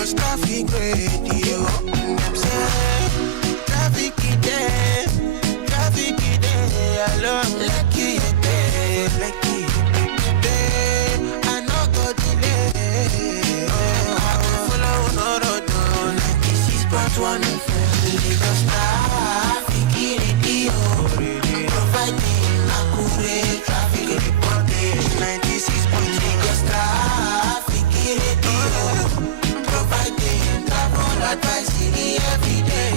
Lagos traffic radio. Them say traffic is there, hello. Lucky you there, lucky you there. I no go delay. I will follow no road, no. 96.1 FM. Lagos traffic radio. Providing accurate traffic reporting. 96.1 Lagos traffic radio. Providing travel advice every day.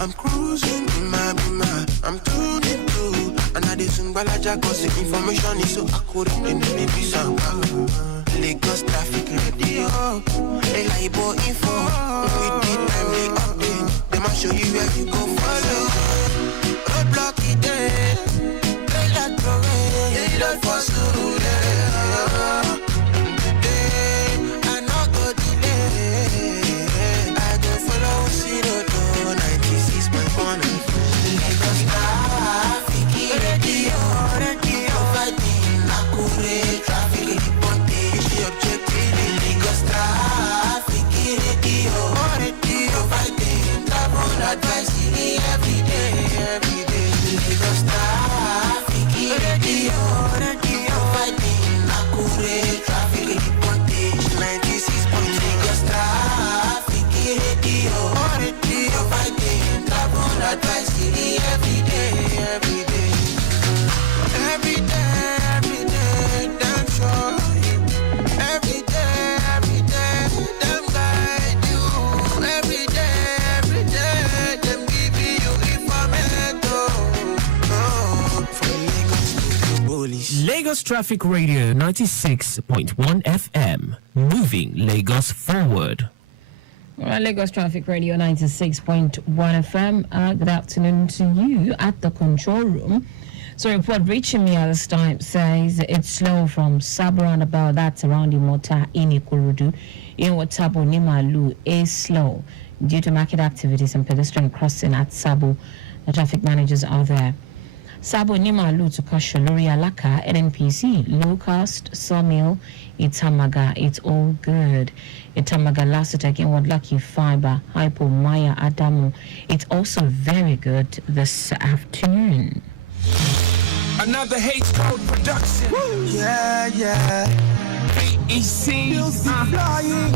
I'm cruising in my bima. I'm tuning through. And I did some balaja cause the information is so accurate and it may be some Lagos traffic radio. Reliable info. With the timely update. They must show you where you go follow. Roadblock it there. Trailer throwing. You load for Surule. I no go delay. I don't follow Zero to 96.1 Lagos traffic radio. Providing accurate traffic reporting. The objective in Lagos traffic radio. Providing travel advice every day. Lagos traffic radio. Providing accurate traffic reporting. 96.1 Lagos traffic radio. Providing travel advice every day. Every day, damn sure. Every day, them guide you. Every day, them give you information. From Lagos to the police. Lagos Traffic Radio 96.1 FM, moving Lagos forward. Well, Lagos Traffic Radio 96.1 FM. Good afternoon to you at the control room. So, a report reaching me at this time says it's slow from Sabo roundabout, that's around Imota in Ikorodu. In Watabo Nimalu is slow due to market activities and pedestrian crossing at Sabo. The traffic managers are there. Sabo Nimalu to Kasholori Alaka, NNPC, low cost, sawmill, Itamaga, it's all good. Itamaga last again with Lucky Fiber, Hypo Maya Adamu. It's also very good this afternoon. Another H Code production. Woo. Yeah. BEC. Flying.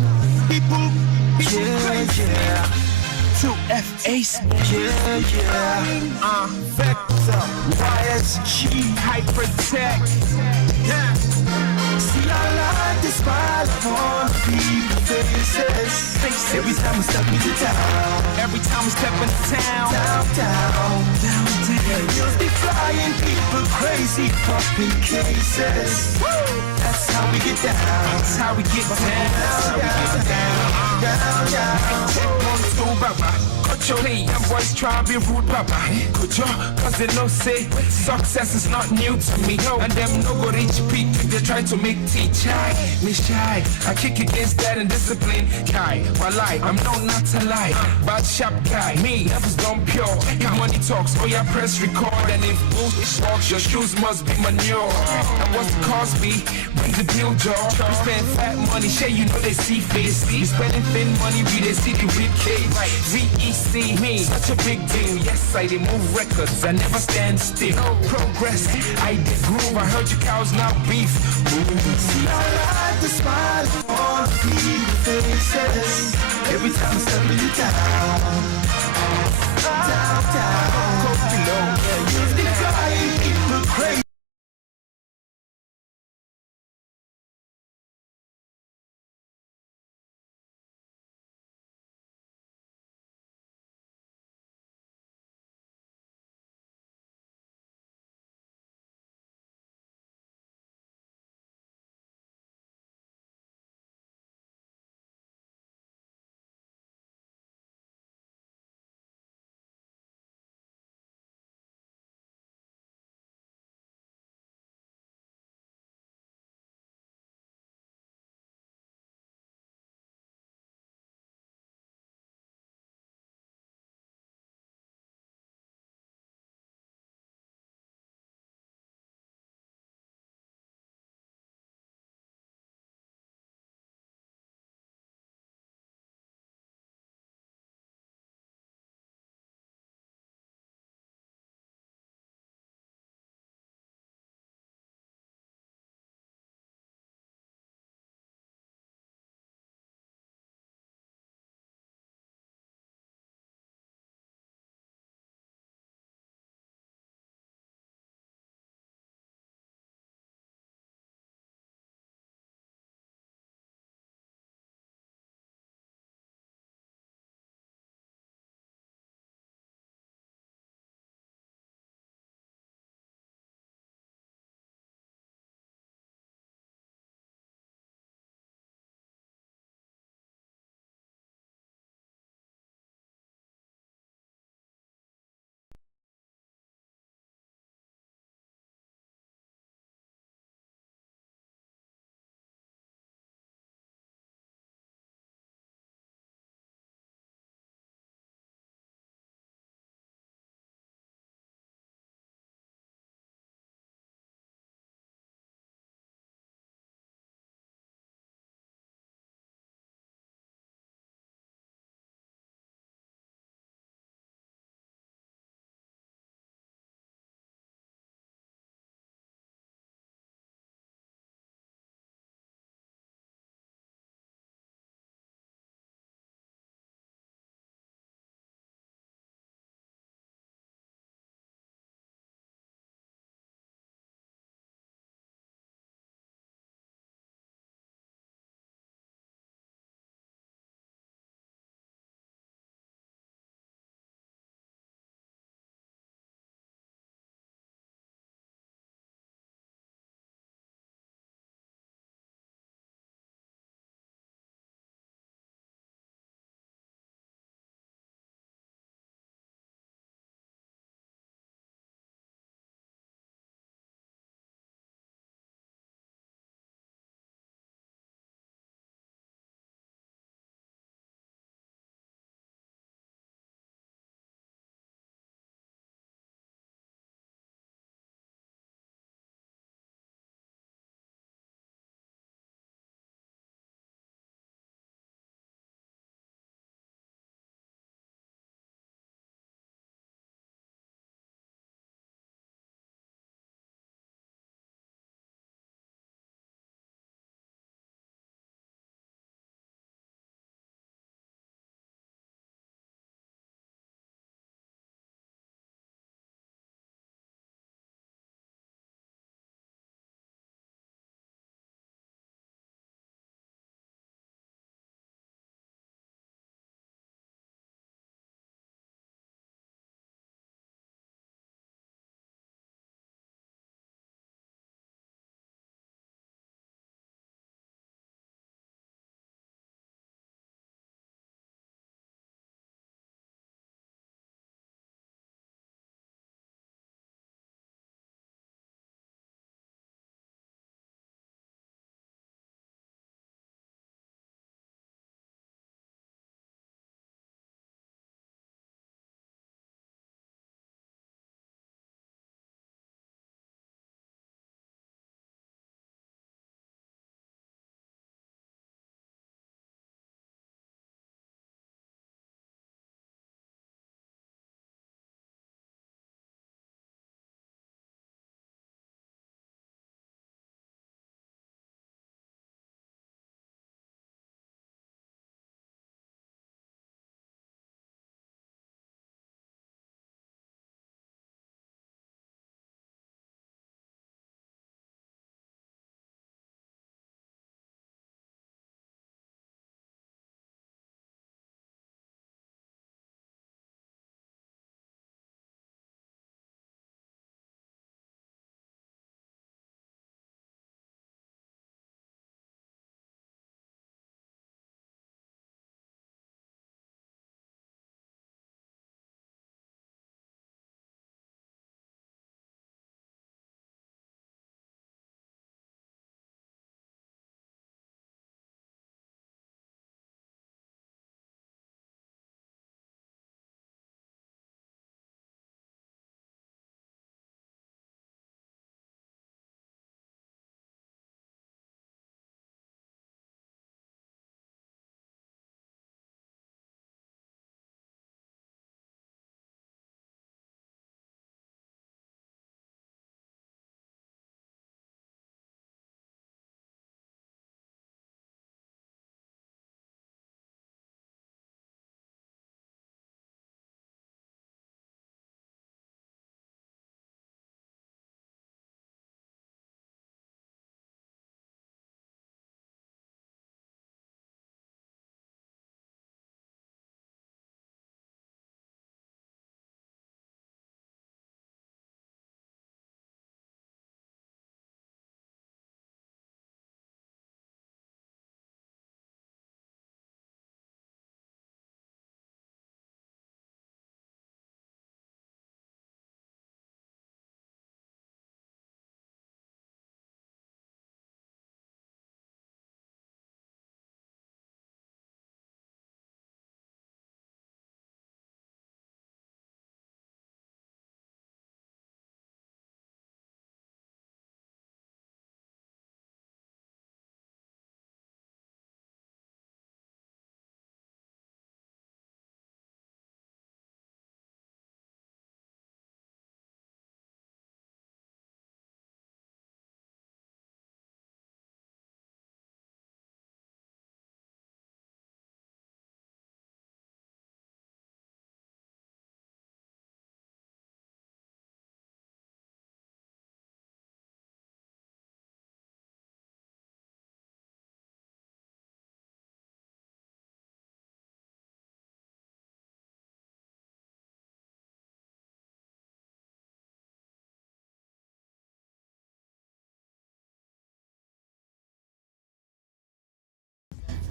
People Yeah. 2FAs. Yeah. Vector. YSG. Hypertech. Yeah. See, I like the smile on people's faces. Every time I step into town. Every time we step into town. Downtown. You'll be flying people crazy, popping cases. Woo. That's how we get down. That's how we get down. Check 1, 2, Baba. Cut your play, them boys try to be rude, Baba. Could you? Cause they know say success is not new to me. And them no go reach peak, they try to make teach. Me shy, I kick against that and discipline. Kai, walai, I'm known not to lie. Bad sharp guy, me, levels don't pure. If money talks, oh yeah, press record. And if bullshit walks, your shoes must be manure. And what's the cost be? Bring the bill, Joe. We spend fat money, share you know they see face. We spending thin money, we they see the rib cage. VEC, me, such a big deal. Yes, I did move records, I never stand still. Progress, I did groove. I heard you cows now beef. See, I like the smile on people's faces. Every time I step into town. Downtown. You'll be flying people crazy.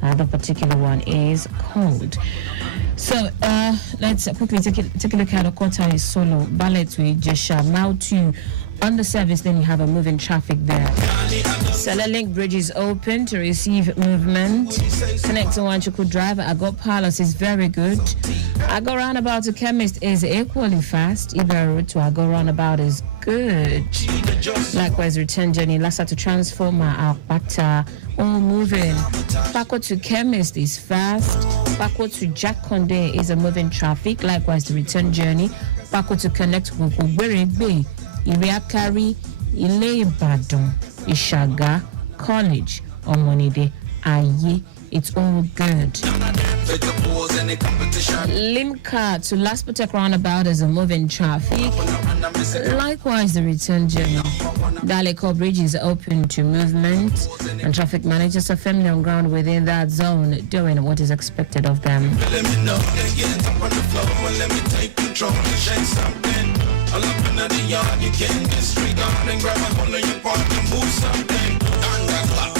The particular one is called. So let's quickly take a look at Okota is Solo, Ballet to Jesha, Mile 2 on the service. Then you have a moving traffic there. Link Bridge is open to receive movement. Connecting Wanchuku Drive, Agot Palace is very good. Agot Roundabout to Chemist is equally fast. Either route to Agot Roundabout is good. Likewise, return journey, Lassa to Transformer, Akbata, all moving. Pako to Chemist is fast. Pako to Jack Conde is a moving traffic. Likewise, the return journey. Pako to connect with Berebe, Iriakari, Ile Ibadan, Ishaga, College, Omonide, Aye. It's all good. Limca to Last Protect Roundabout is a moving traffic. Likewise, the return journey. Daleko Bridge is open to movement, and traffic managers are firmly on ground within that zone, doing what is expected of them. Let me know, get up on the floor and let me take control and shake something. All up in the yard, you can't disregard and grab a hold of your part and move something. On the clock.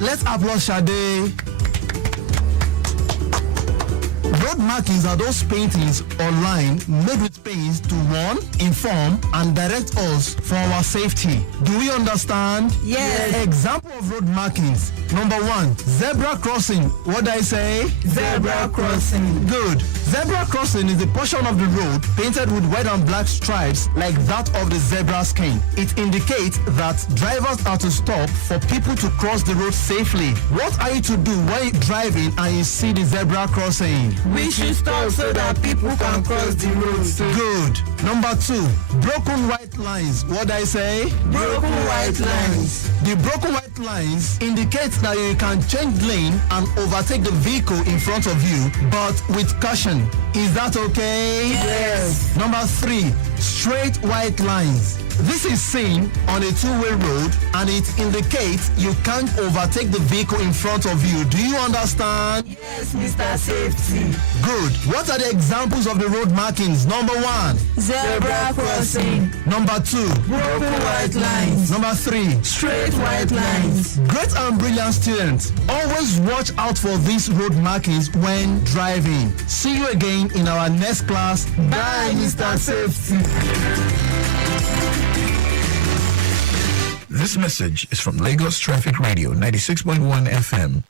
Let's applaud Sade. Road markings are those paintings or lines made with paints to warn, inform, and direct us for our safety. Do we understand? Yes. Example of road markings. Number 1, zebra crossing. What do I say? Zebra crossing. Good. Zebra crossing is a portion of the road painted with white and black stripes like that of the zebra skin. It indicates that drivers are to stop for people to cross the road safely. What are you to do while you're driving and you see the zebra crossing? We should stop so that people can cross the road. Good. Number 2, broken white lines. What do I say? Broken white lines. The broken white lines indicates that you can change lane and overtake the vehicle in front of you, but with caution. Is that okay? Yes. Number 3, straight white lines. This is seen on a two-way road and it indicates you can't overtake the vehicle in front of you. Do you understand? Yes, Mr. Safety. Good. What are the examples of the road markings? Number 1, Zebra crossing. number 2, Broken white lines. number 3. Straight white lines. Great and brilliant students, always watch out for these road markings when driving. See you again in our next class. Bye, Mr. Safety. This message is from Lagos Traffic Radio 96.1 FM.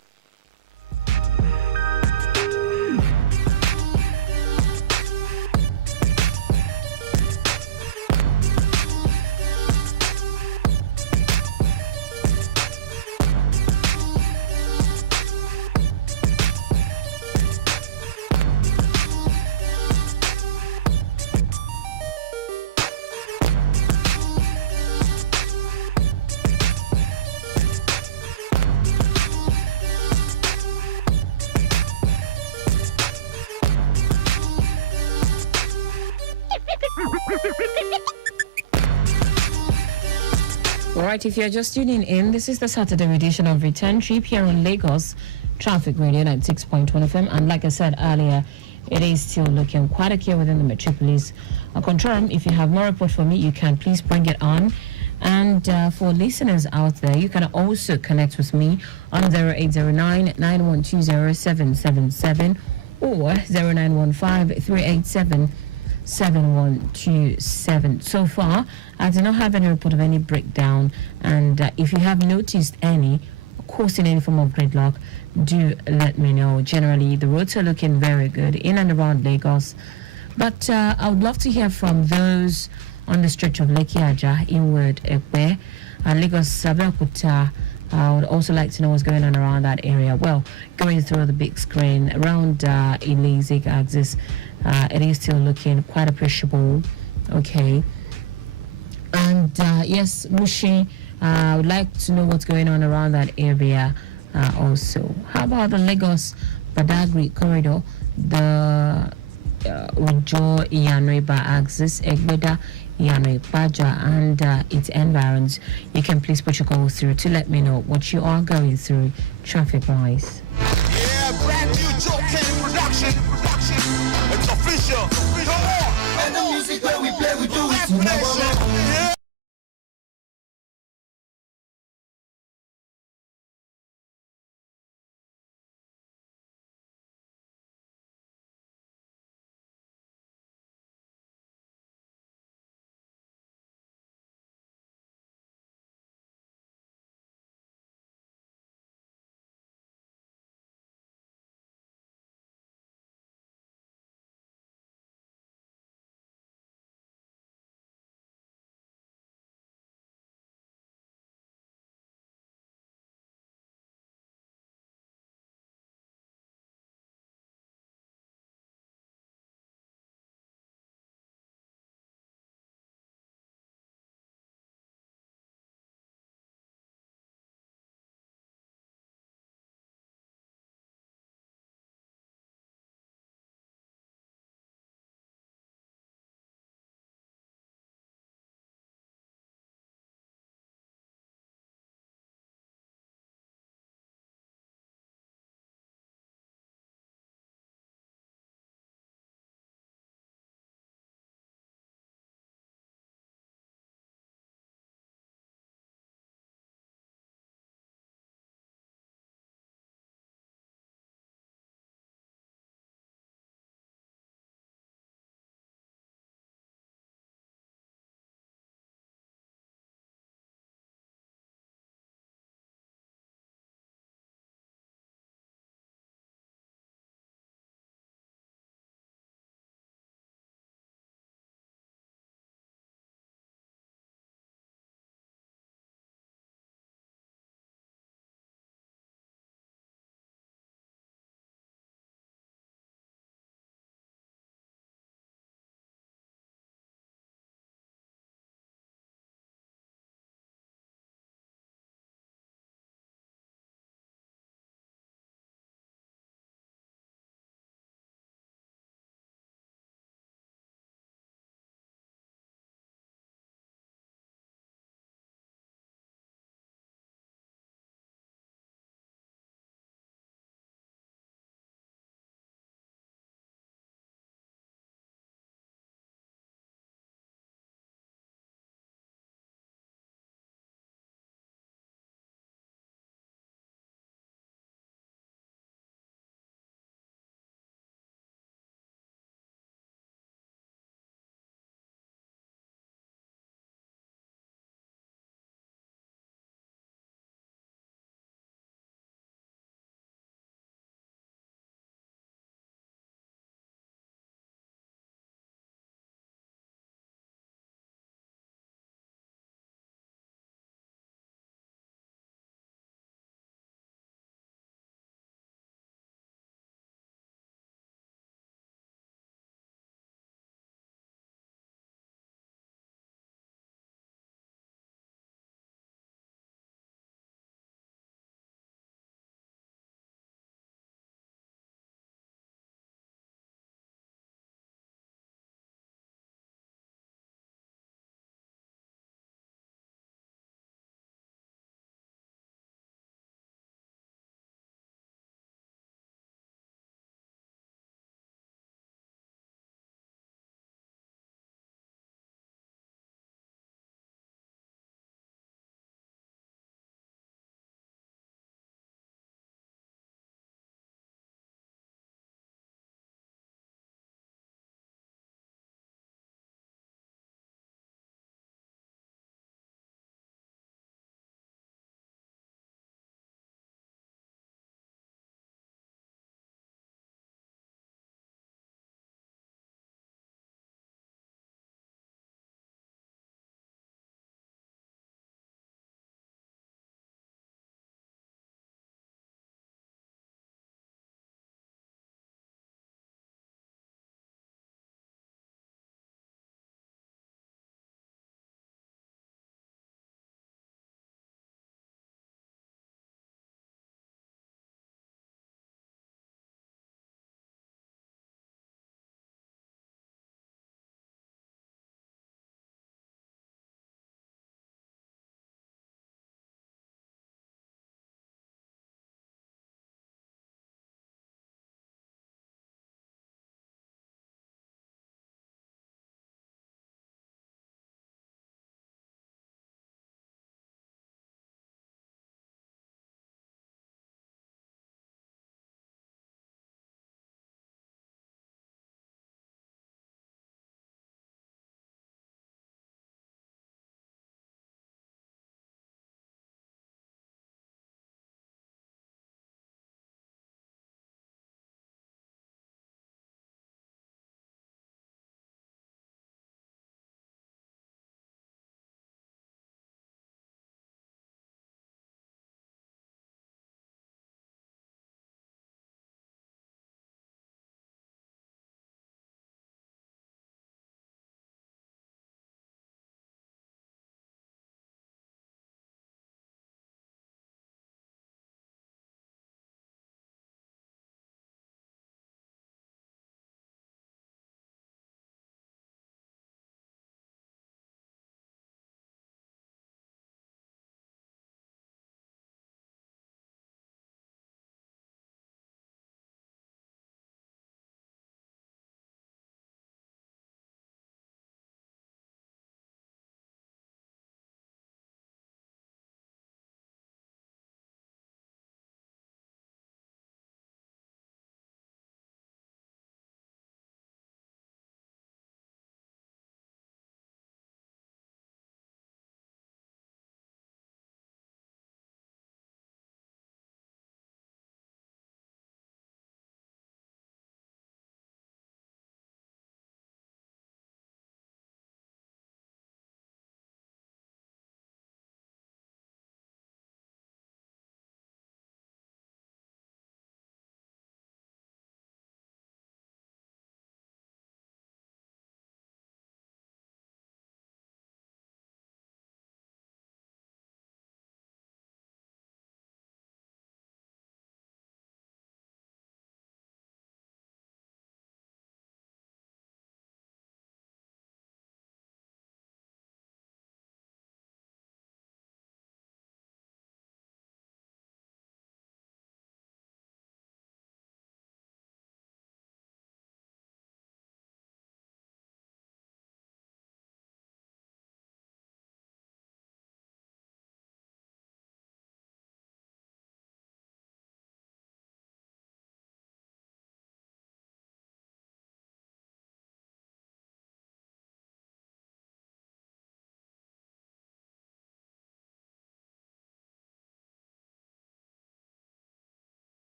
All right, if you're just tuning in, this is the Saturday edition of Return Trip here on Lagos Traffic Radio 96.1 FM. And like I said earlier, it is still looking quite okay within the metropolis. Control room, if you have more report for me, you can please bring it on. And for listeners out there, you can also connect with me on 0809-9120-777 or 0915-387-7127. So far, I do not have any report of any breakdown, and if you have noticed any causing any form of gridlock, do let me know. Generally, the roads are looking very good in and around Lagos, but I would love to hear from those on the stretch of Lekki Aja, inward Ekpe, and Lagos Abeokuta. I would also like to know what's going on around that area. Well, going through the big screen around Ilizig axis, it is still looking quite appreciable. Okay. And yes, Mushi, I would like to know what's going on around that area also. How about the Lagos Badagry corridor, the Ujo Iyanriba axis, Egbeda Iyanri Baja, and its environs? You can please put your call through to let me know what you are going through traffic wise. Yeah, brand new Joe Kenny production. It's official. Come on. And the music where we play, we do it. Yeah.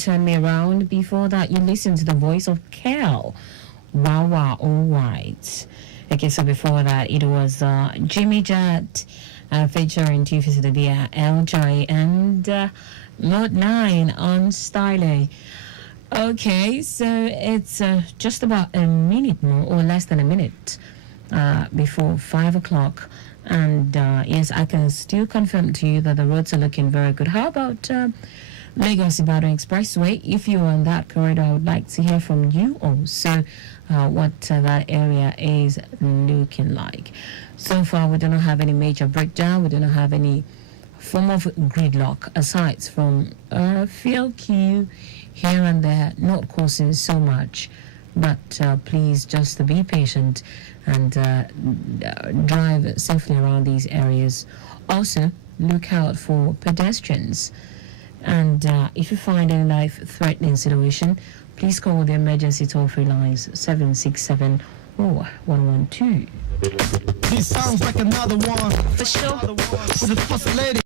Turn Me Around. Before that, you listened to the voice of Kel. Wow, wow, all right. Okay, so before that, it was Jimmy Jett featuring Tiffany the Beer, LJ, and Mode 9 on Style. Okay, so it's just about a minute more, or less than a minute, before 5 o'clock. And yes, I can still confirm to you that the roads are looking very good. How about Lagos Ibadan Expressway? If you're on that corridor, I would like to hear from you also what that area is looking like. So far, we do not have any major breakdown. We do not have any form of gridlock aside from fuel queue here and there, not causing so much. But please just be patient and drive safely around these areas. Also, look out for pedestrians. And if you find any life-threatening situation, please call the emergency toll-free lines 767 or 112. This sounds like another one. For sure. With the first lady.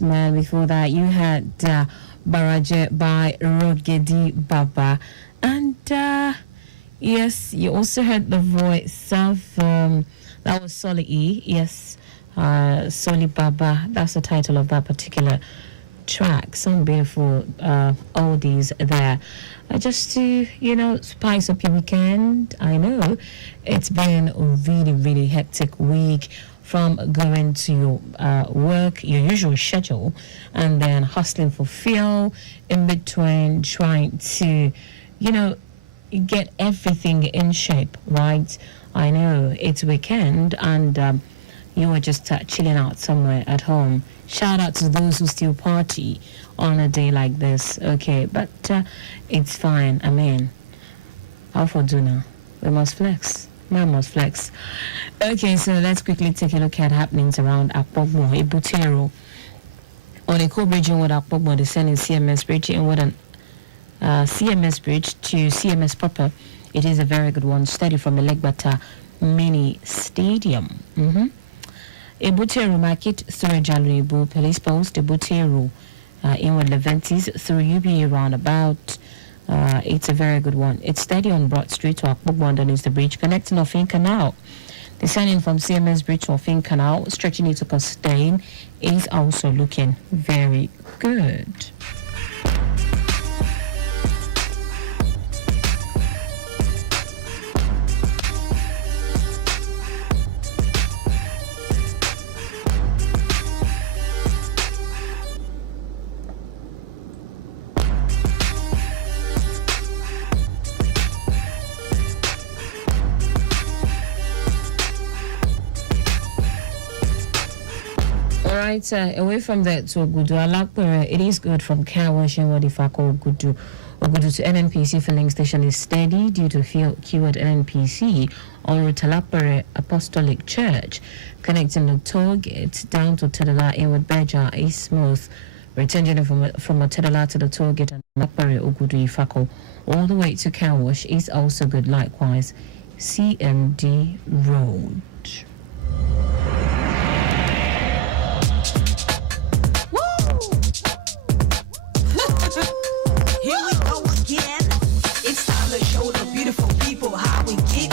Man, before that, you had Baraje by Rogedi Baba. And yes, you also heard the voice of, that was Soli E. Yes, Soli Baba. That's the title of that particular track. Some beautiful oldies there. Just to, spice up your weekend. I know it's been a really, really hectic week from going to your work, your usual schedule, and then hustling for fuel in between, trying to, get everything in shape, right? I know it's weekend and you are just chilling out somewhere at home. Shout out to those who still party on a day like this, okay? But it's fine. I mean, how for dinner? We must flex. Man must flex. Okay, so let's quickly take a look at happenings around Akpogbo, Ibutero. On a co-bridge with Akpogbo, the sending CMS bridge in with an CMS bridge to CMS proper. It is a very good one. Study from the Legbata mini stadium. Ibutero market through Jalribu police post. Ibutero inward Leventis through UBA roundabout. It's a very good one. It's steady on Broad Street to Akpogbo underneath the bridge, connecting Offin Canal. The signing from CMS Bridge to Offin Canal, stretching it to Costain, is also looking very good. Alright, away from that to Ogudu, Alakpere, it is good from Kawash and Wadifako Ogudu. Ogudu to NNPC filling station is steady due to fuel queue at NNPC on route Alakpere Apostolic Church. Connecting the toll gate down to Tedala inward Beja is smooth. Return journey from Tedala to the toll gate and Alakpere Ogudu Ifako all the way to Kawash is also good. Likewise, CMD Road. Here we go again. It's time to show the beautiful people how we get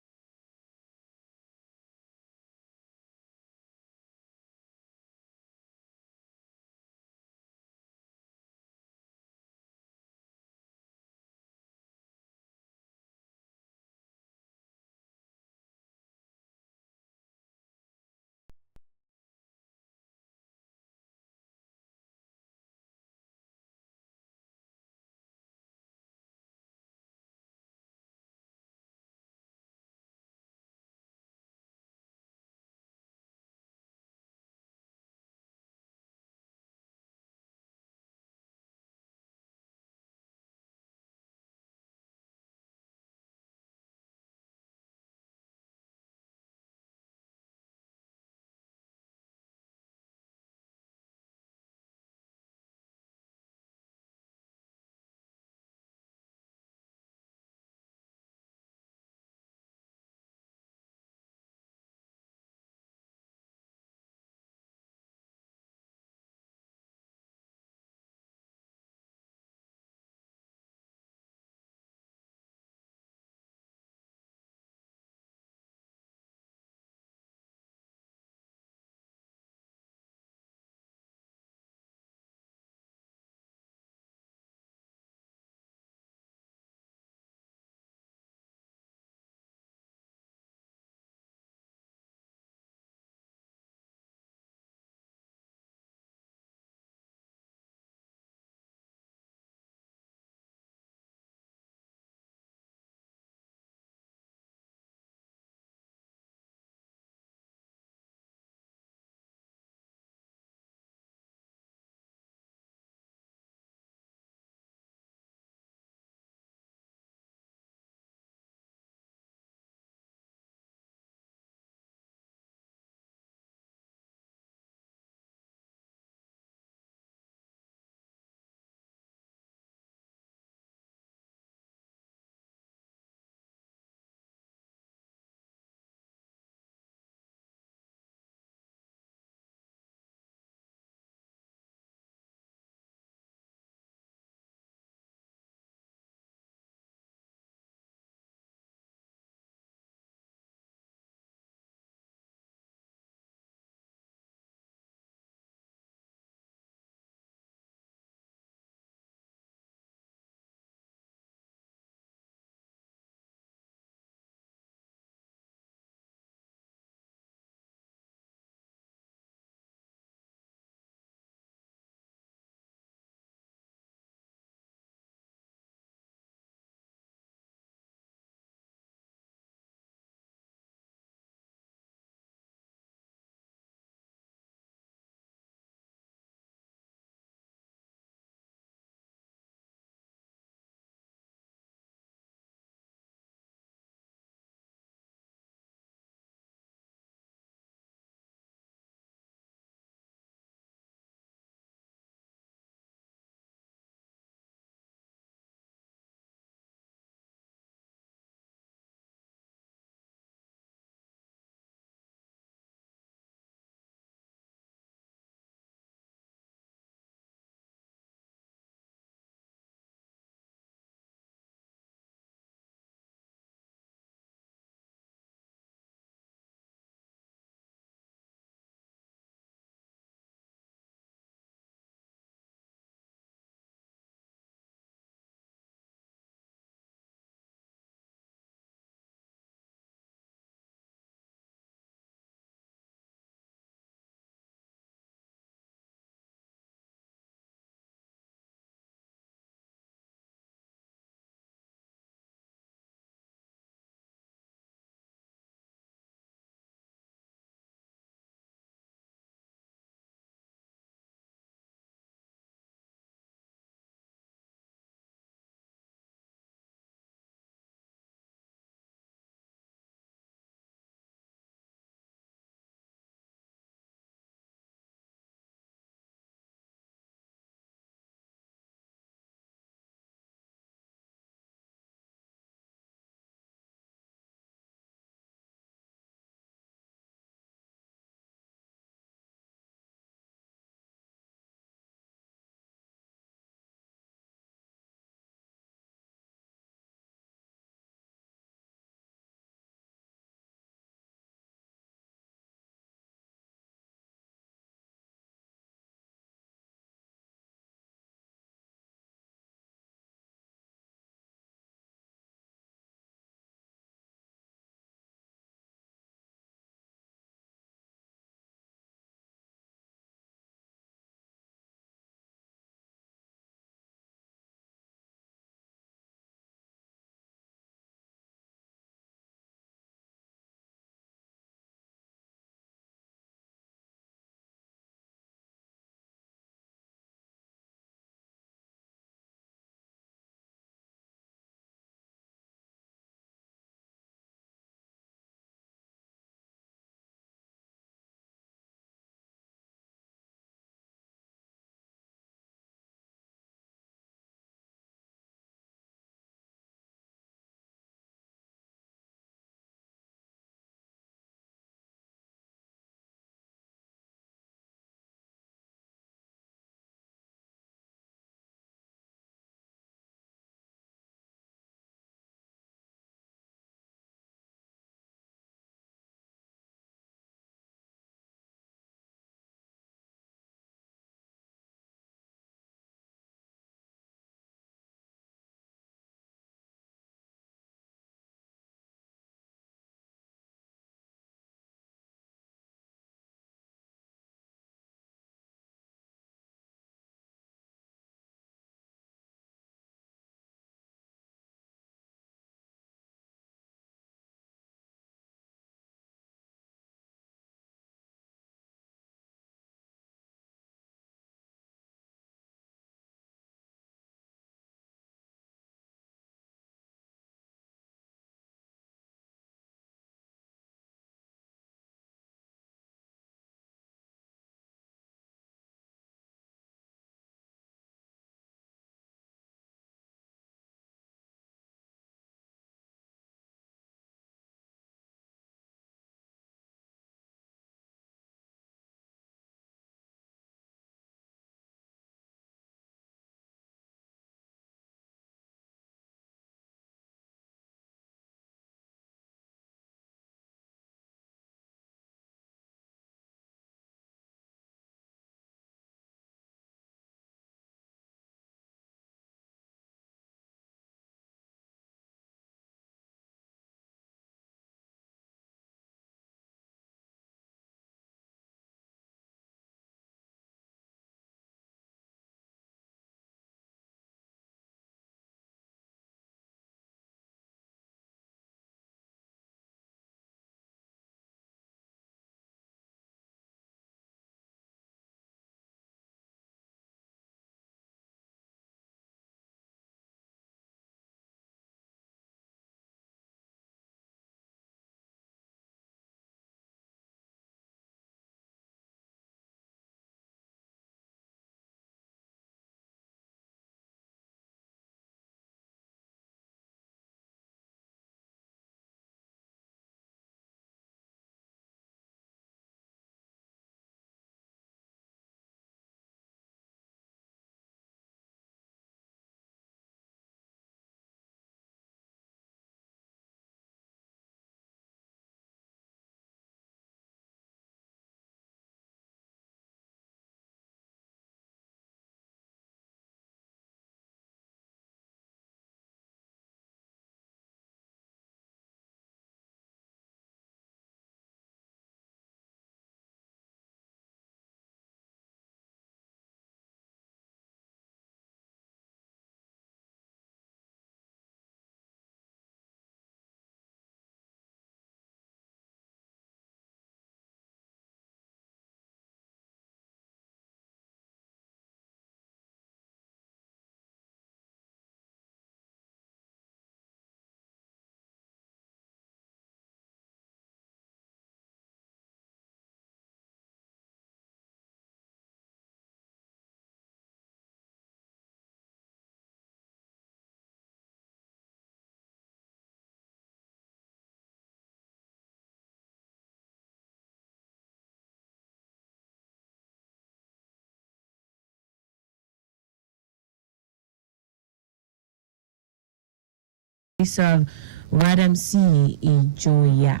serve Radam C. Ijoya.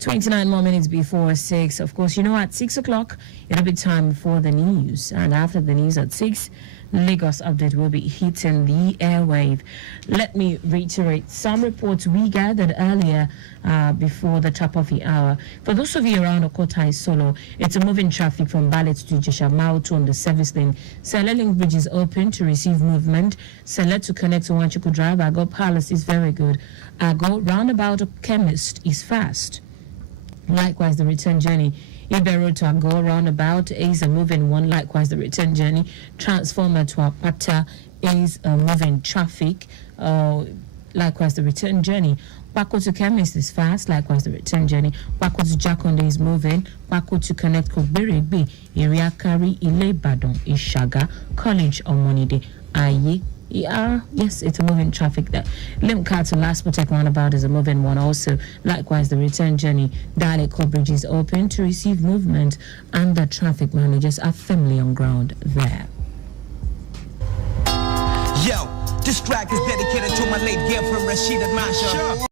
29 more minutes before 6. Of course, you know, at 6 o'clock, it'll be time for the news. And after the news at 6, Lagos Update will be hitting the airwave. Let me reiterate some reports we gathered earlier before the top of the hour. For those of you around Okota Solo, it's a moving traffic from Ballet to Jeshamautu on the service lane. Seleling Bridge is open to receive movement. Select to connect to Wanchuku Drive. Ago Palace is very good. Ago Roundabout Chemist is fast. Likewise, the return journey. Ibe Road to Ago roundabout is a moving one. Likewise, the return journey. Transformer to Apata is a moving traffic. Likewise, the return journey. Bako to Chemist is fast. Likewise, the return journey. Bako to Jakonde is moving. Bako to Connect Koberebe, Iriakari, Ile Badon, Ishaga, College on Monday. Aye. Yeah, yes, it's a moving traffic there. Limca to Last Protect roundabout is a moving one also. Likewise, the return journey. Daleko Bridge is open to receive movement, and the traffic managers are firmly on ground there. Yo, this track is dedicated to my late girlfriend Rashida Masha.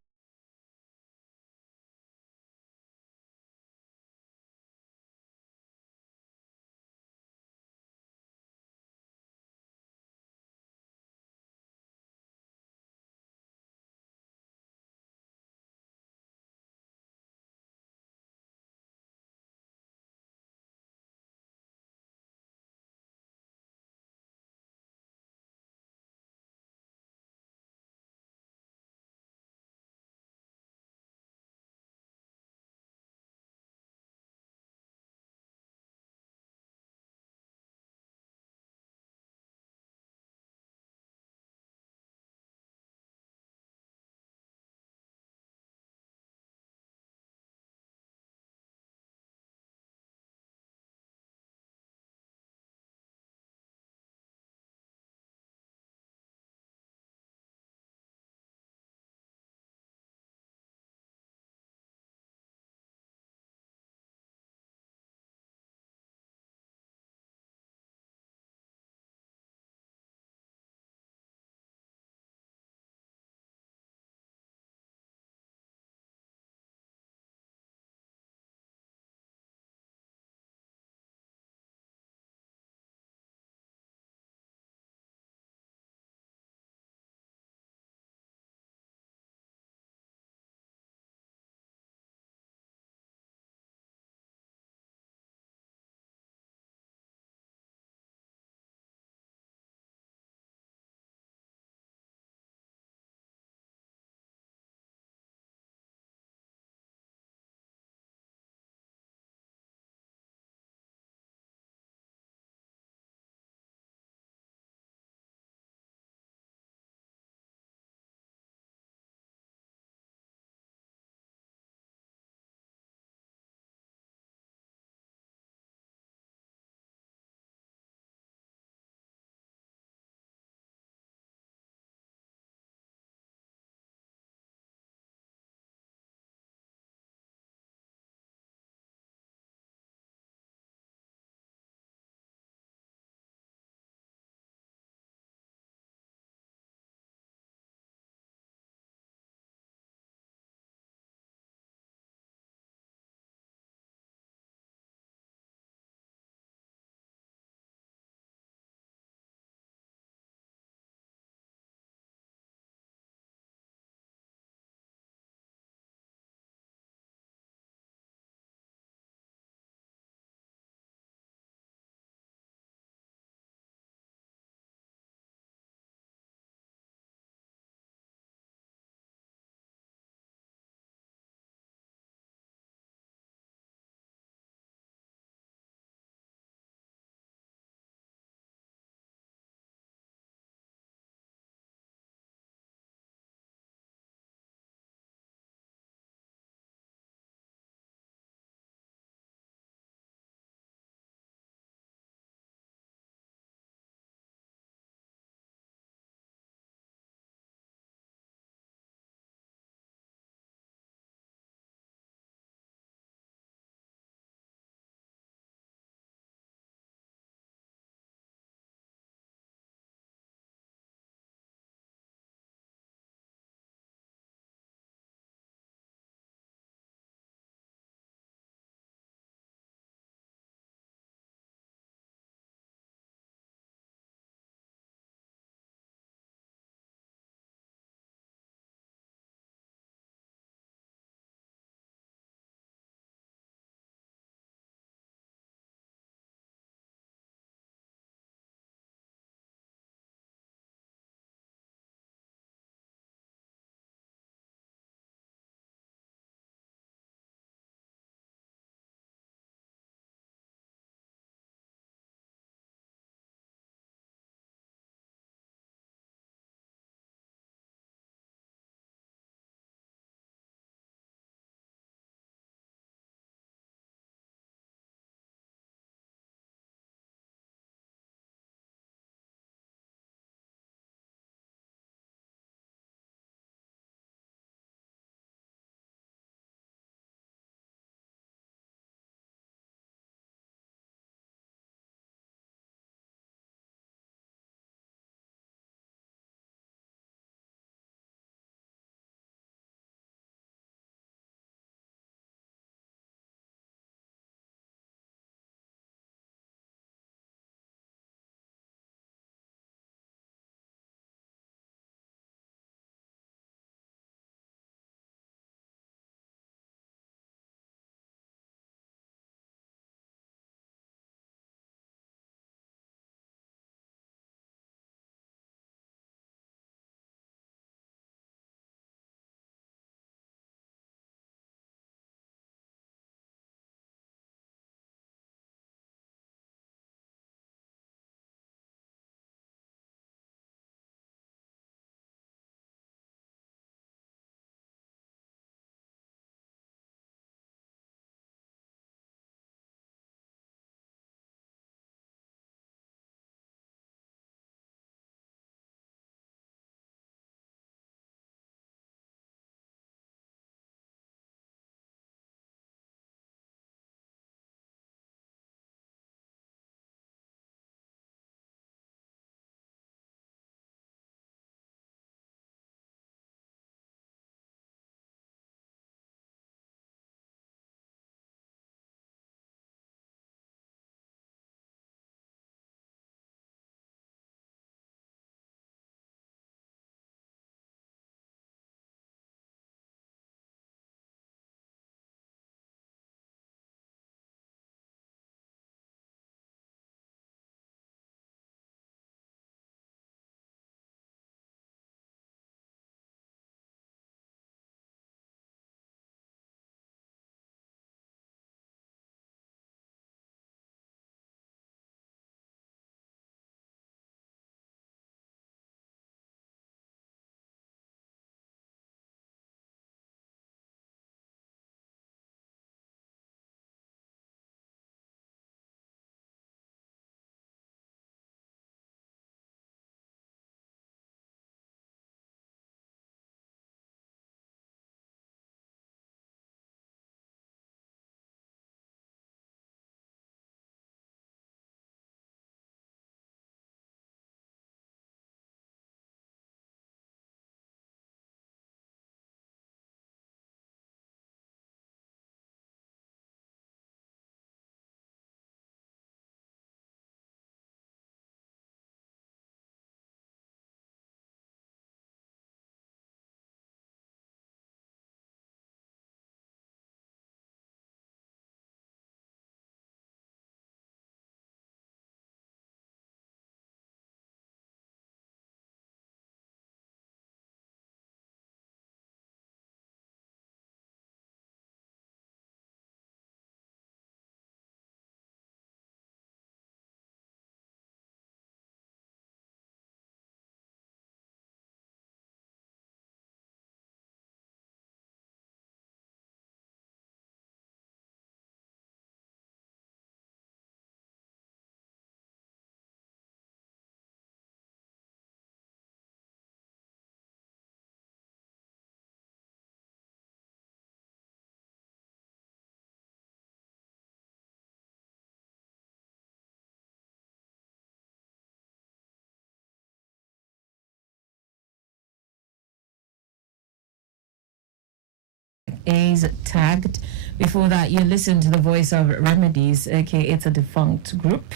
is tagged. Before that, you listen to the voice of Remedies. Okay, it's a defunct group.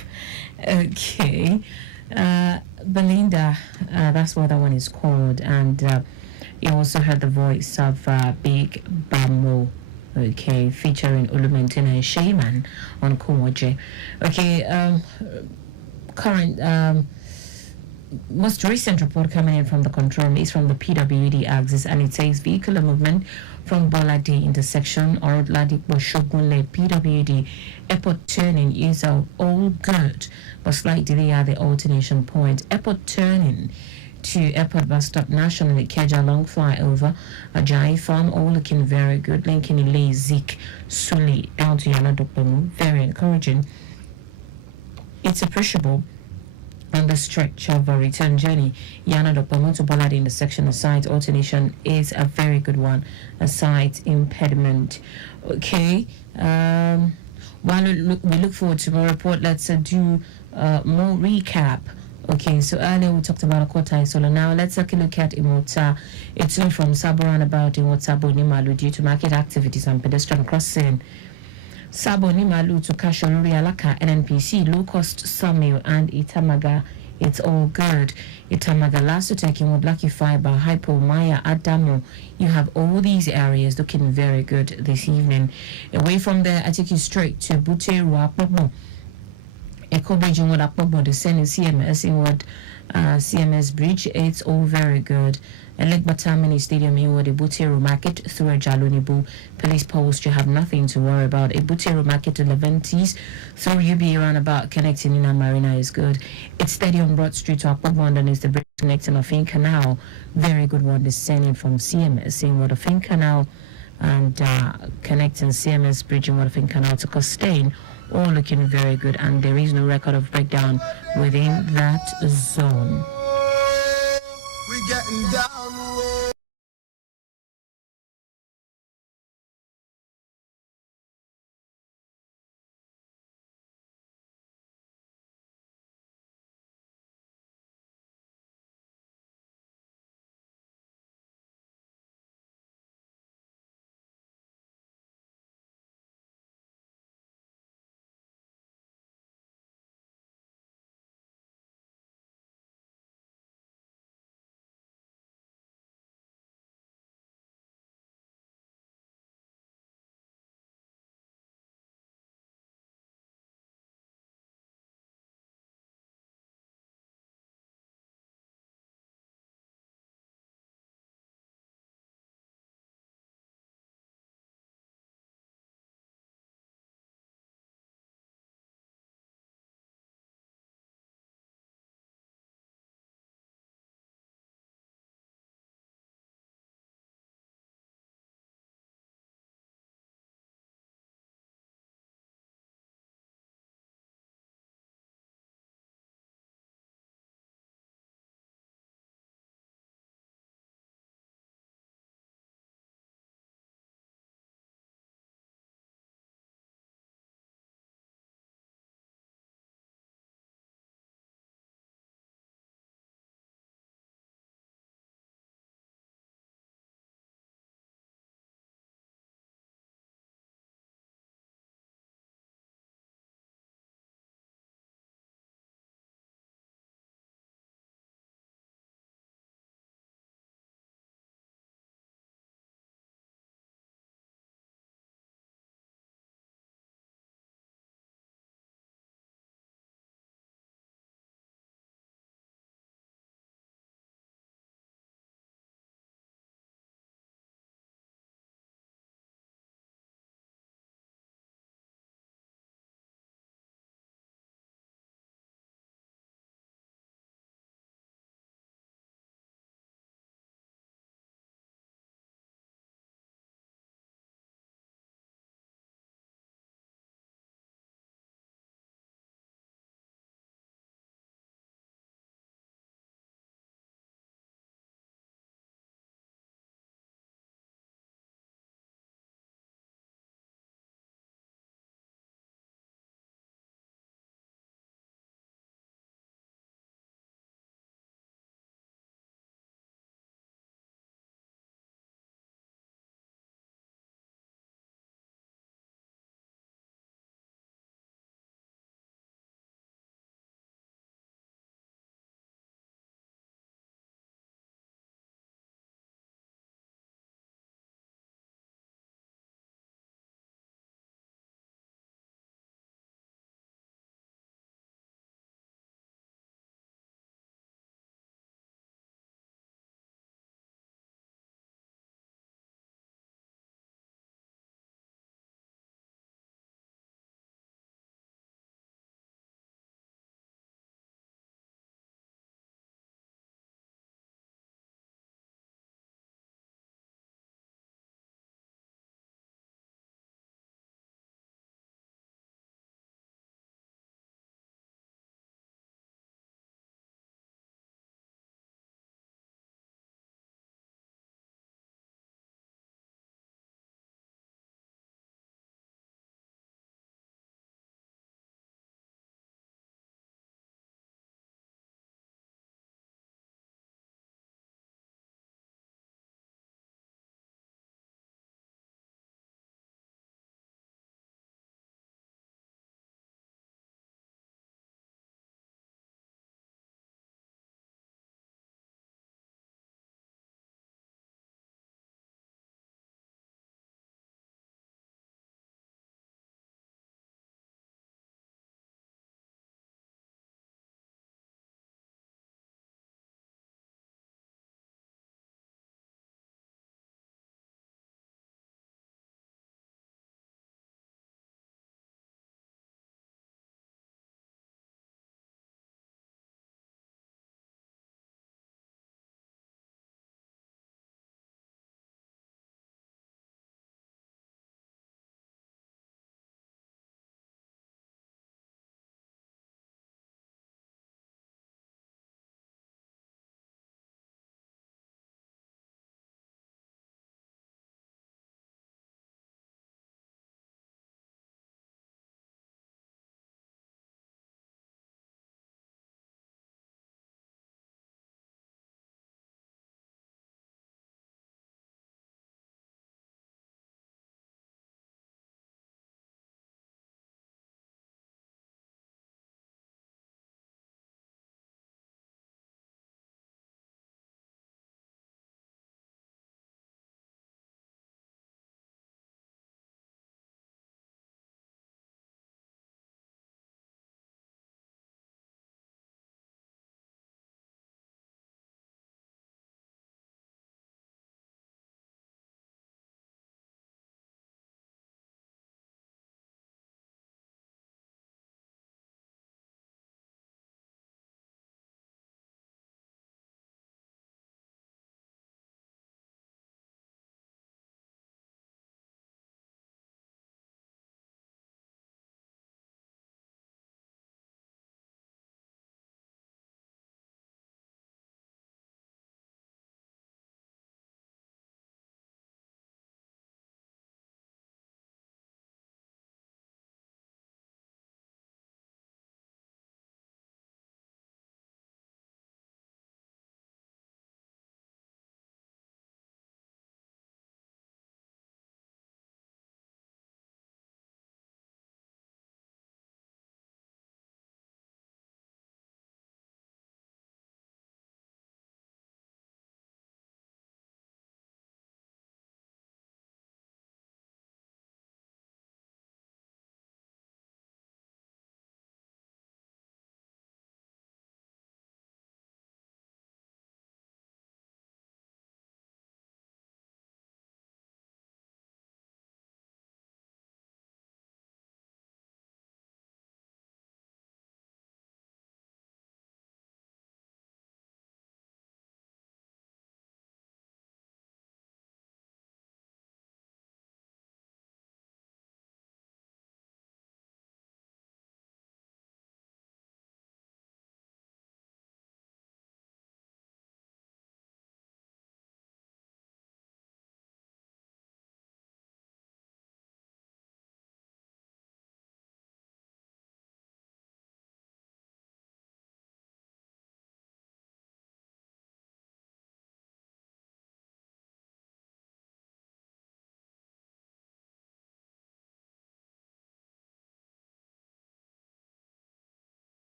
Okay. Belinda, that's what that one is called. And you also heard the voice of Big Bamo. Okay, featuring Ulumentina and Shaman on Kumoje. Okay, current most recent report coming in from the control room is from the PWD axis, and it says vehicular movement from Bolade intersection or Ladipo Shogunle PWD airport turning is all good, but slight delay at the alternation point. Airport turning to airport bus stop nationally Keja long flyover Ajay farm, all looking very good, linking Ile Zik Suli down to Yana Dokpemu, very encouraging. It's appreciable on the stretch of a return journey. Yana Dokpemu to Bolade in the section of site alternation is a very good one, a site impediment. Okay, while we look forward to more report, let's do more recap. Okay, so earlier we talked about Akota Solo. Now let's take a look at Imota. It's all from Sabo and about Imota Bonimalu due to market activities and pedestrian crossing. Sabo Nimalu to Kashoruri Alaka, NNPC, low cost sawmill and Itamaga. It's all good. Itamaga, Lasso taking with Lucky Fiber, Hypo, Maya, Adamo. You have all these areas looking very good this evening. Away from there, I take you straight to Buteru Apobo. Eco Bridge in Wadakpobo, the same CMS in what CMS Bridge. It's all very good. And Lake Batamini Stadium in what Buteru Market through a Jalunibu police post. You have nothing to worry about. Buteru Market to Leventis through UB roundabout connecting in a marina is good. It's Stadium Broad Street to Akpobo, and then it's the bridge connecting Ofin Canal. Very good one descending from CMS in what Ofin Canal and connecting CMS Bridge in Waterford Canal to Costain, all looking very good, and there is no record of breakdown within that zone. We getting down.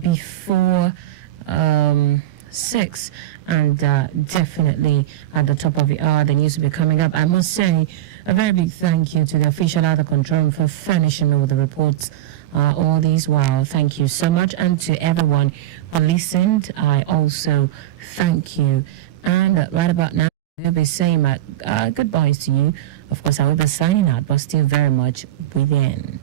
before 6, and definitely at the top of the hour the news will be coming up. I must say a very big thank you to the official at the control room for furnishing me with the reports all these while. Thank you so much, and to everyone who listened, I also thank you. And right about now we'll be saying goodbyes to you. Of course I will be signing out, but still very much within.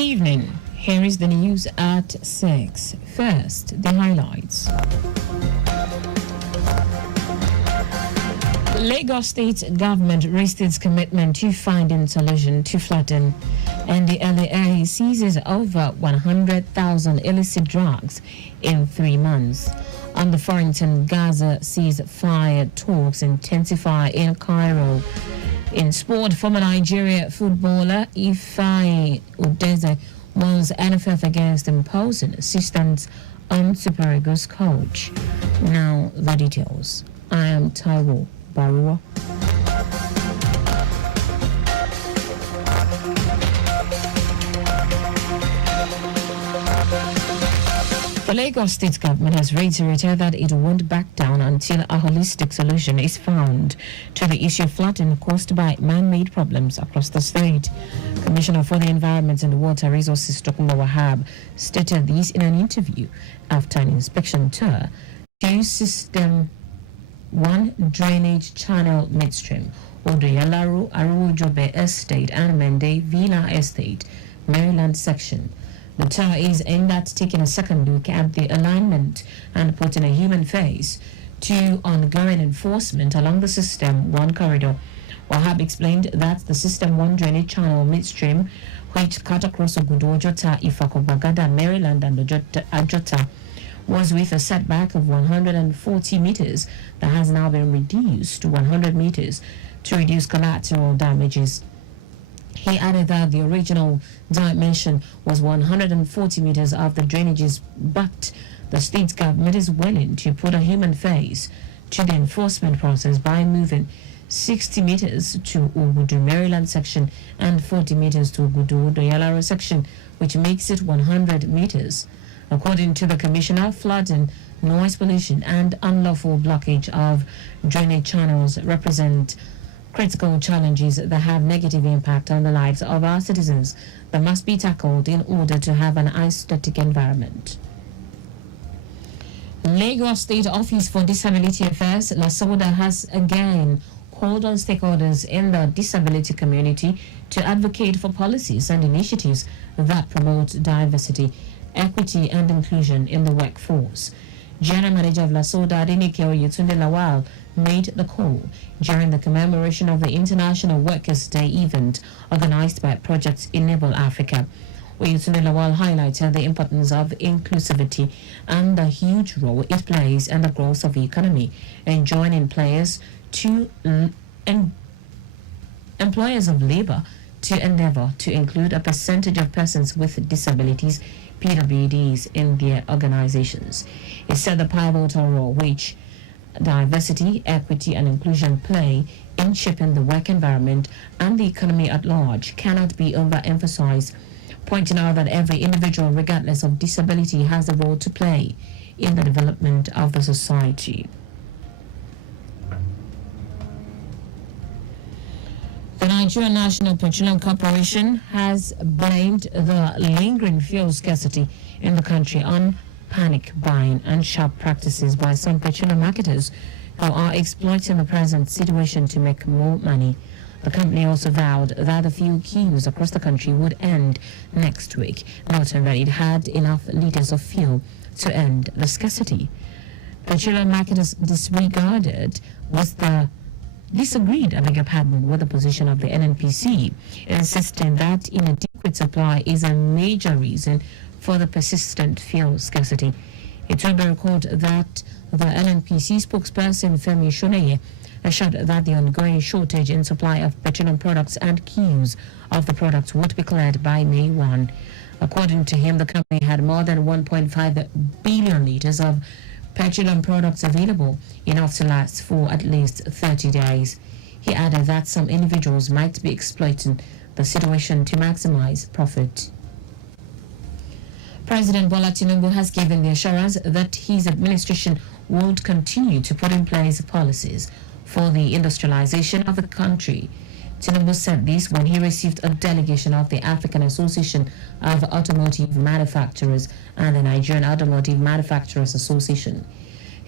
Good evening. Here is the news at 6. First, the highlights. Lagos State government raised its commitment to finding solution to flooding, and the LAA seizes over 100,000 illicit drugs in 3 months. On the front, Gaza ceasefire talks intensify in Cairo. In sport, former Nigeria footballer Ifeanyi Udeze warns NFF against imposing assistance on Super Eagles coach. Now the details. I am Taiwo Baruwa. The Lagos State government has reiterated that it won't back down until a holistic solution is found to the issue of flooding caused by man-made problems across the state. Commissioner for the Environment and Water Resources, Tokunbo Wahab, stated this in an interview after an inspection tour to System 1 Drainage Channel Midstream, Odoyalaru Arujobe Estate and Mende Villa Estate, Maryland section. The tour is aimed at taking a second look at the alignment and putting a human face to ongoing enforcement along the System 1 corridor. Wahab explained that the System 1 drainage channel midstream, which cut across Ogudu, Ojota, Ifakobagada, Maryland, and Ajota, was with a setback of 140 meters that has now been reduced to 100 meters to reduce collateral damages. He added that the original dimension was 140 meters of the drainages, but the state government is willing to put a human face to the enforcement process by moving 60 meters to Ogudu, Maryland section and 40 meters to Ogudu, Doyalaro section, which makes it 100 meters. According to the commissioner, flooding, noise pollution, and unlawful blockage of drainage channels represent critical challenges that have negative impact on the lives of our citizens that must be tackled in order to have an aesthetic environment. Lagos State Office for Disability Affairs, LASODA, has again called on stakeholders in the disability community to advocate for policies and initiatives that promote diversity, equity, and inclusion in the workforce. General Manager of LASODA, Adenike Oyetunde Lawal, made the call during the commemoration of the International Workers' Day event organized by Project Enable Africa. Oyetunde Lawal highlighted the importance of inclusivity and the huge role it plays in the growth of the economy, and joining employers of labor to endeavor to include a percentage of persons with disabilities, PWDs, in their organizations. He said the pivotal role which diversity, equity, and inclusion play in shaping the work environment and the economy at large cannot be overemphasized, pointing out that every individual, regardless of disability, has a role to play in the development of the society. The Nigerian National Petroleum Corporation has blamed the lingering fuel scarcity in the country on panic buying and sharp practices by some petroleum marketers who are exploiting the present situation to make more money. The company also vowed that the fuel queues across the country would end next week, noting that it had enough liters of fuel to end the scarcity. Petroleum marketers disagreed with the position of the NNPC, insisting that inadequate supply is a major reason for the persistent fuel scarcity. It will be recalled that the NNPC spokesperson Femi Shoneye assured that the ongoing shortage in supply of petroleum products and queues of the products would be cleared by May 1. According to him, the company had more than 1.5 billion liters of petroleum products available, enough to last for at least 30 days. He added that some individuals might be exploiting the situation to maximize profit. President Bola Tinubu has given the assurance that his administration would continue to put in place policies for the industrialization of the country. Tinubu said this when he received a delegation of the African Association of Automotive Manufacturers and the Nigerian Automotive Manufacturers Association.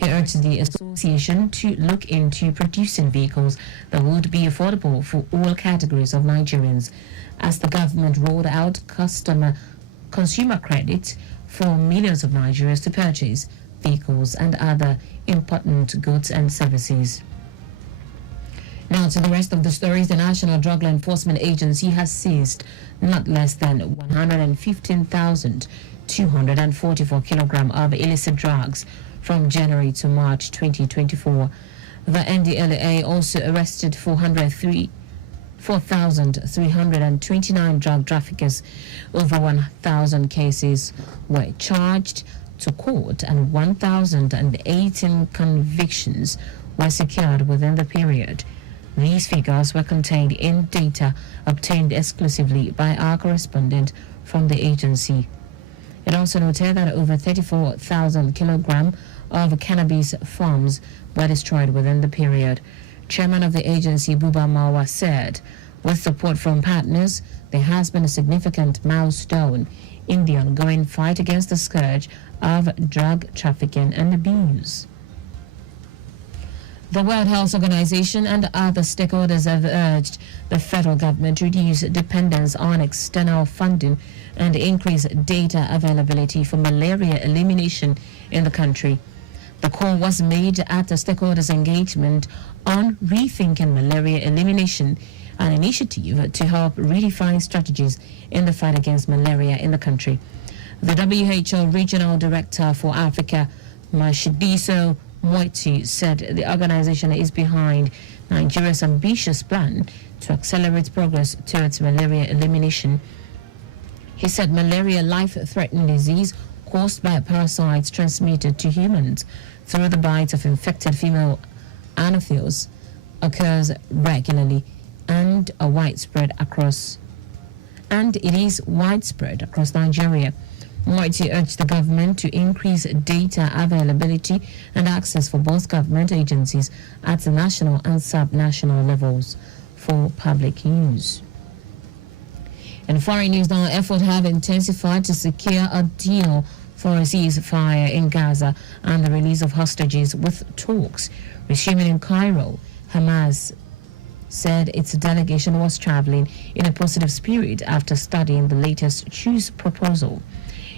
He urged the association to look into producing vehicles that would be affordable for all categories of Nigerians, as the government rolled out consumer credit for millions of Nigerians to purchase vehicles and other important goods and services. Now to the rest of the stories. The National Drug Law Enforcement Agency has seized not less than 115,244 kilograms of illicit drugs from January to March 2024. The NDLEA also arrested 4,329 drug traffickers. Over 1,000 cases were charged to court and 1,018 convictions were secured within the period. These figures were contained in data obtained exclusively by our correspondent from the agency. It also noted that over 34,000 kilograms of cannabis farms were destroyed within the period. Chairman of the agency, Buba Mawa, said, with support from partners, there has been a significant milestone in the ongoing fight against the scourge of drug trafficking and abuse. The World Health Organization and other stakeholders have urged the federal government to reduce dependence on external funding and increase data availability for malaria elimination in the country. The call was made at the stakeholders' engagement on rethinking malaria elimination, an initiative to help redefine strategies in the fight against malaria in the country. The WHO Regional Director for Africa, Mashidiso Moiti, said the organization is behind Nigeria's ambitious plan to accelerate progress towards malaria elimination. He said malaria, life-threatening disease caused by parasites transmitted to humans through the bites of infected female anopheles, occurs regularly and it is widespread across Nigeria. Moiti urged the government to increase data availability and access for both government agencies at the national and sub-national levels for public use. In foreign news now, efforts have intensified to secure a deal for a ceasefire in Gaza and the release of hostages, with talks resuming in Cairo. Hamas said its delegation was traveling in a positive spirit after studying the latest truce proposal.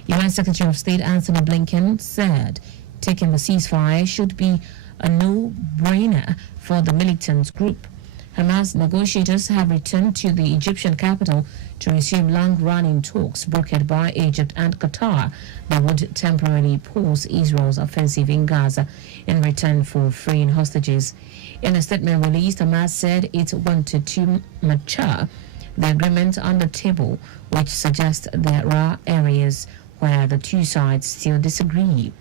UN Secretary of State Anthony Blinken said taking the ceasefire should be a no-brainer for the militant group. Hamas negotiators have returned to the Egyptian capital to resume long-running talks brokered by Egypt and Qatar that would temporarily pause Israel's offensive in Gaza in return for freeing hostages. In a statement released, Hamas said it wanted to mature the agreement on the table, which suggests there are areas where the two sides still disagree.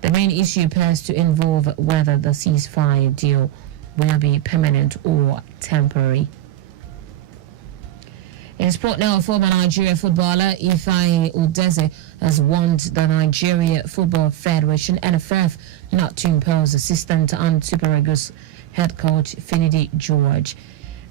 The main issue appears to involve whether the ceasefire deal will be permanent or temporary. In sport now, former Nigeria footballer Ifeanyi Udeze has warned the Nigeria Football Federation (NFF) not to impose assistant on Super Eagles head coach Finidi George.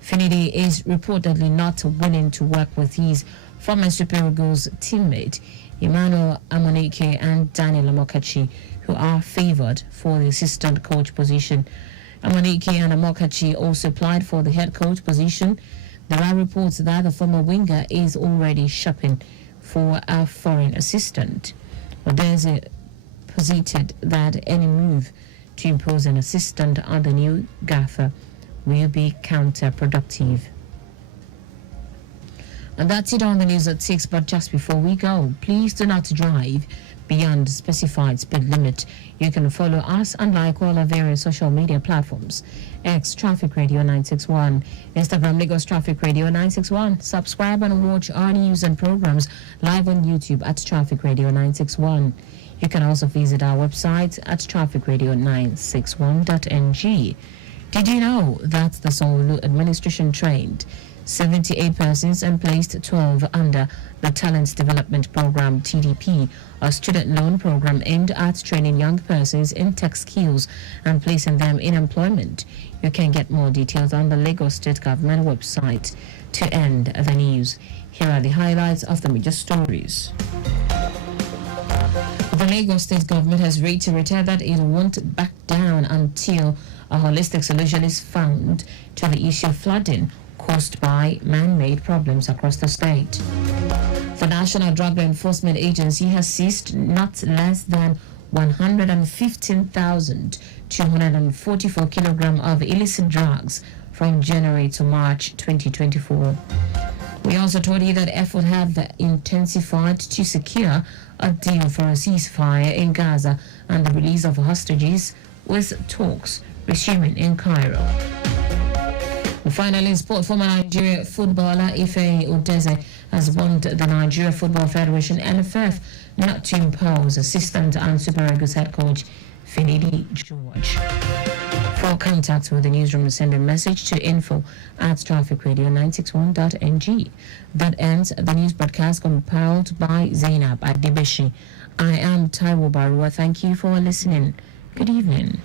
Finidi is reportedly not willing to work with his former Super Eagles teammate Emmanuel Amonike and Daniel Amokachi, who are favored for the assistant coach position. Amonike and Amokachi also applied for the head coach position. There are reports that the former winger is already shopping for a foreign assistant. Odeze posited that any move to impose an assistant on the new gaffer will be counterproductive. And that's it on the news at 6, but just before we go, please do not drive beyond the specified speed limit. You can follow us and like all our various social media platforms. X Traffic Radio 961, Instagram Lagos Traffic Radio 961. Subscribe and watch our news and programs live on YouTube at Traffic Radio 961. You can also visit our website at trafficradio961.ng. Did you know that the Sanwo-Olu administration trained 78 persons and placed 12 under the Talent Development Program (TDP), a student loan program aimed at training young persons in tech skills and placing them in employment? You can get more details on the Lagos State Government website. To end the news, here are the highlights of the major stories. The Lagos State government has reiterated that it won't back down until a holistic solution is found to the issue of flooding caused by man-made problems across the state. The National Drug Enforcement Agency has seized not less than 115,244 kilograms of illicit drugs from January to March 2024. We also told you that efforts have intensified to secure a deal for a ceasefire in Gaza and the release of hostages, with talks resuming in Cairo. And finally, in sport, former Nigeria footballer Ife Udeze has warned the Nigeria Football Federation (NFF) not to impose assistant and Super Eagles head coach Finidi George. For contact with the newsroom, send a message to info@trafficradio961.ng. That ends the news broadcast compiled by Zainab Adibeshi. I am Taiwo Baruwa. Thank you for listening. Good evening.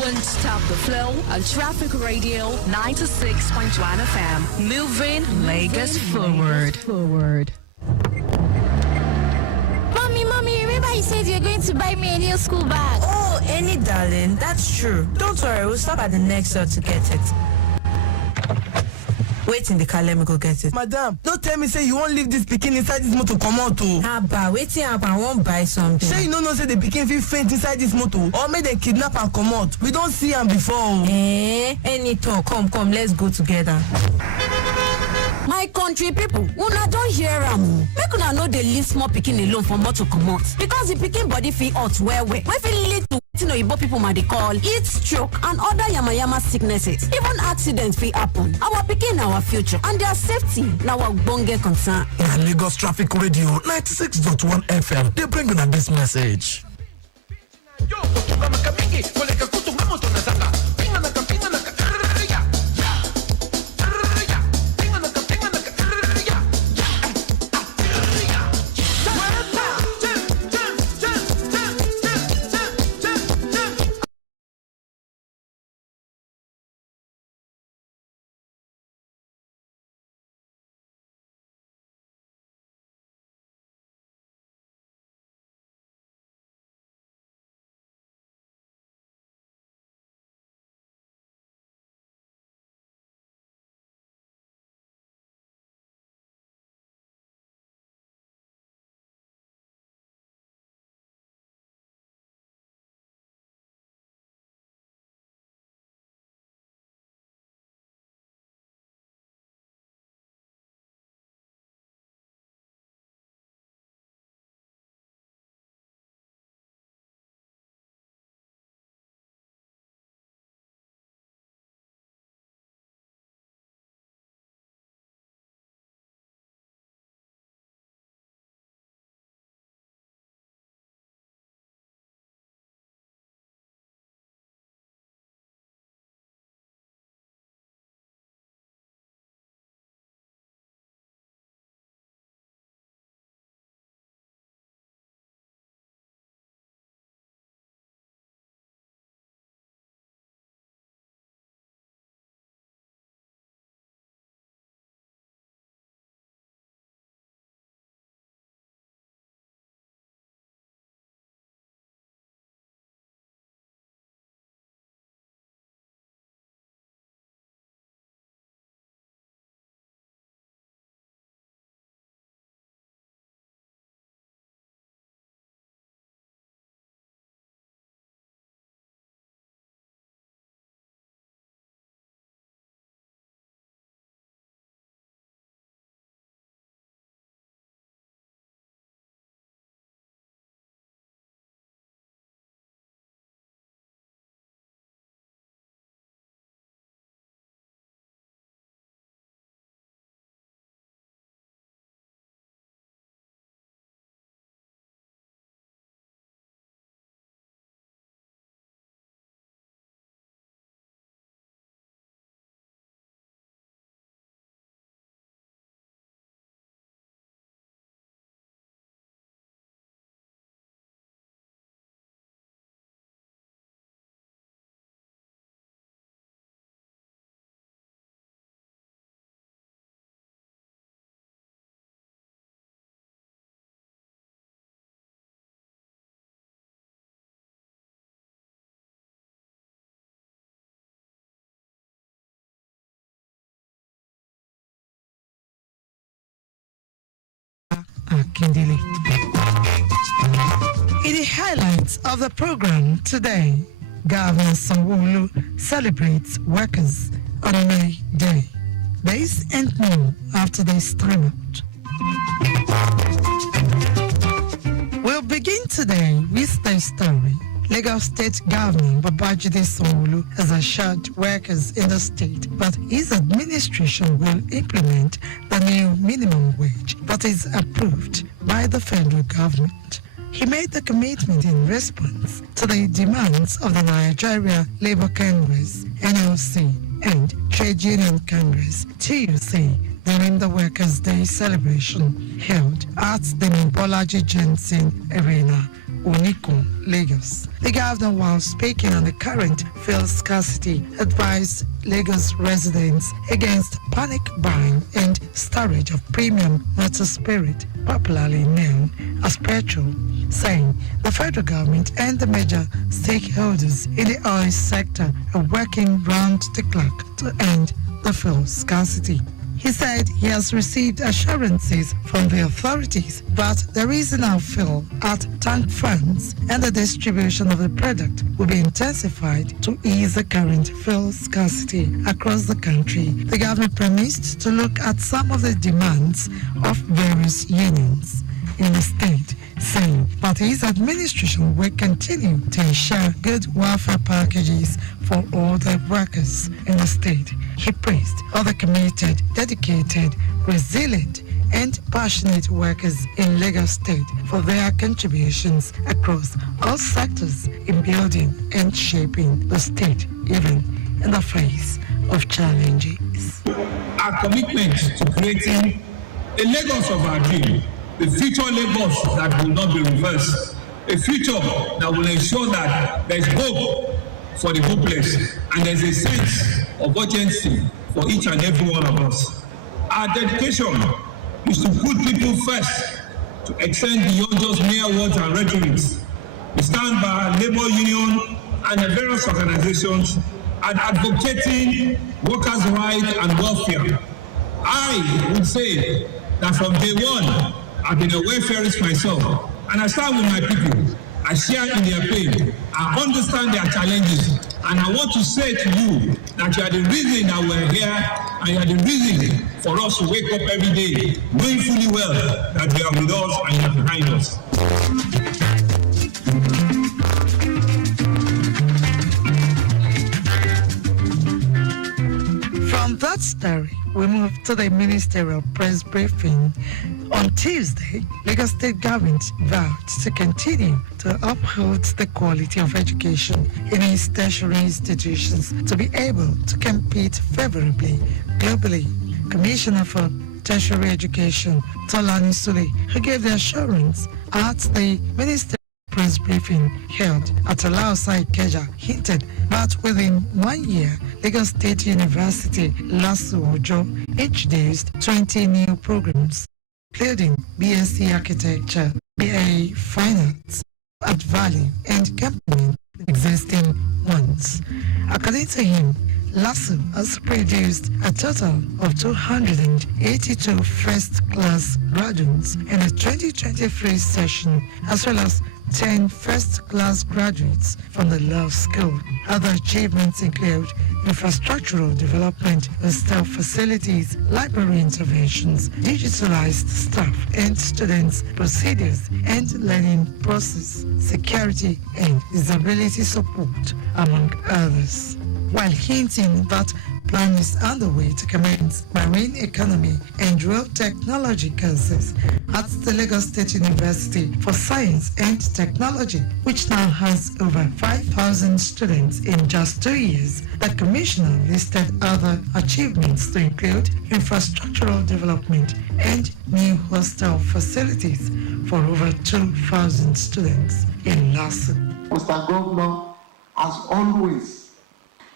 Won't stop the flow on Traffic Radio 96.1 FM. Moving Lagos forward. Mommy, remember you said you're going to buy me a new school bag? Oh, Annie, darling, that's true. Don't worry, we'll stop at the next store to get it. Wait in the car, let me go get it. Madam, don't tell me say you won't leave this pikin inside this motor come out too. Abba, waiting up, I won't buy something. Say you know say the pikin fit faint inside this motor or make them kidnap and come out. We don't see him before. Any talk, come, let's go together. My country people, una don't hear am. Make una know they leave small pikin alone for motor comot because the pikin body fit hot well. Wey fit lead to wetin oyibo people might dey call heat stroke and other yamayama sicknesses. Even accidents fit happen. Our pikin na our future and their safety na our ogbonge concern. Na Lagos Traffic Radio 96.1 FM they bring una this message. Akindele. In the highlights of the program today, Governor Sanwo-Olu celebrates workers on May Day. This and more after this timeout. We'll begin today with the story. Lagos State Governor Babajide Sanwo-Olu has assured workers in the state that his administration will implement the new minimum wage that is approved by the federal government. He made the commitment in response to the demands of the Nigeria Labour Congress, NLC, and Trade Union Congress, TUC, during the Workers' Day celebration held at the Mobolaji Jensen Arena, Oniko, Lagos. The governor, while speaking on the current fuel scarcity, advised Lagos residents against panic buying and storage of premium motor spirit, popularly known as petrol, saying the federal government and the major stakeholders in the oil sector are working round the clock to end the fuel scarcity. He said he has received assurances from the authorities that there is enough fuel at tank farms and the distribution of the product will be intensified to ease the current fuel scarcity across the country. The government promised to look at some of the demands of various unions in the state, saying that his administration will continue to ensure good welfare packages for all the workers in the state. He praised all the committed, dedicated, resilient, and passionate workers in Lagos State for their contributions across all sectors in building and shaping the state, even in the face of challenges. Our commitment to creating a Lagos of our dream, a future Lagos that will not be reversed, a future that will ensure that there is hope for the hopeless and there is a sense of urgency for each and every one of us. Our dedication is to put people first, to extend beyond just mere words and rhetorics. We stand by our labor union and the various organizations and advocating workers' rights and welfare. I would say that from day one, I've been a welfarist myself, and I stand with my people. I share in their pain. I understand their challenges, and I want to say to you that you are the reason that we're here, and you are the reason for us to wake up every day, knowing fully well that you are with us and you are behind us. From that story, we move to the ministerial press briefing. On Tuesday, Lagos State government vowed to continue to uphold the quality of education in its tertiary institutions to be able to compete favorably globally. Commissioner for Tertiary Education, Tolani Sule, who gave the assurance at the ministerial press briefing held at Alaosa Ikeja, hinted that within 1 year, Lagos State University, LASU Ojo, introduced 20 new programs, including BSc Architecture, BA Finance, Add Value, and complementing existing ones. According to him, LASU has produced a total of 282 first-class graduates in the 2023 session, as well as 10 first-class graduates from the Law School. Other achievements include infrastructural development, hostel facilities, library interventions, digitalized staff and students' procedures and learning process, security and disability support, among others. While hinting that plan is underway to commence marine economy and rail technology courses at the Lagos State University for Science and Technology, which now has over 5,000 students in just 2 years. The commissioner listed other achievements to include infrastructural development and new hostel facilities for over 2,000 students in LASU. Mr. Governor has always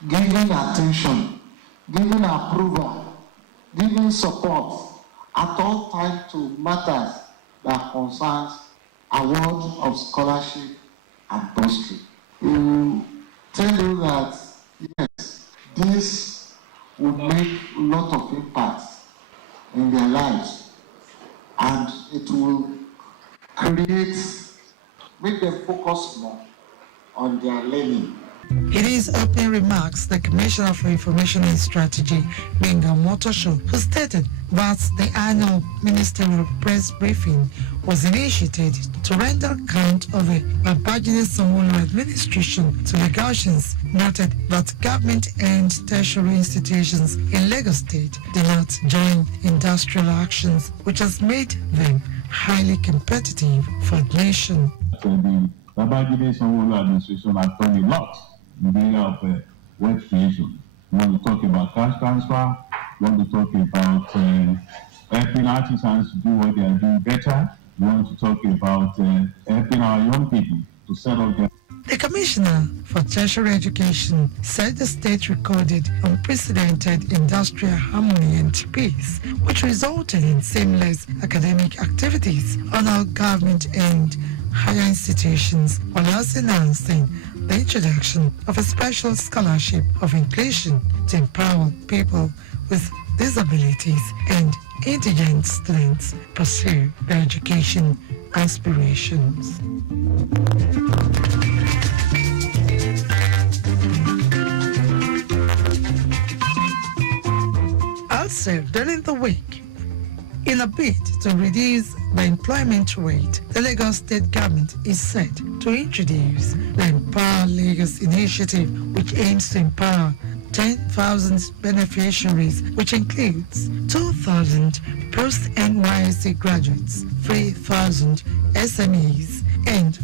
given attention, giving approval, giving support at all times to matters that concerns award of scholarship and bursary. We will tell you that yes, this will make a lot of impact in their lives and it will make them focus more on their learning. In his opening remarks, the Commissioner for Information and Strategy, Benga Motosho, who stated that the annual ministerial press briefing was initiated to render account of the Babajide Sanwo-Olu administration to Lagosians, noted that government and tertiary institutions in Lagos State did not join industrial actions, which has made them highly competitive for the nation. The Babajide Sanwo-Olu administration has done a lot in the area of wealth creation. We want to talk about cash transfer. We want to talk about helping artisans to do what they are doing better. We want to talk about helping our young people to set up their... The Commissioner for Tertiary Education said the state recorded unprecedented industrial harmony and peace, which resulted in seamless academic activities on our government and higher institutions, while also announcing the introduction of a special scholarship of inclusion to empower people with disabilities and indigent students pursue their education aspirations. Also, during the week, in a bid to reduce the employment rate, the Lagos State government is set to introduce the Empower Lagos initiative, which aims to empower 10,000 beneficiaries, which includes 2,000 post-NYSC graduates, 3,000 SMEs, and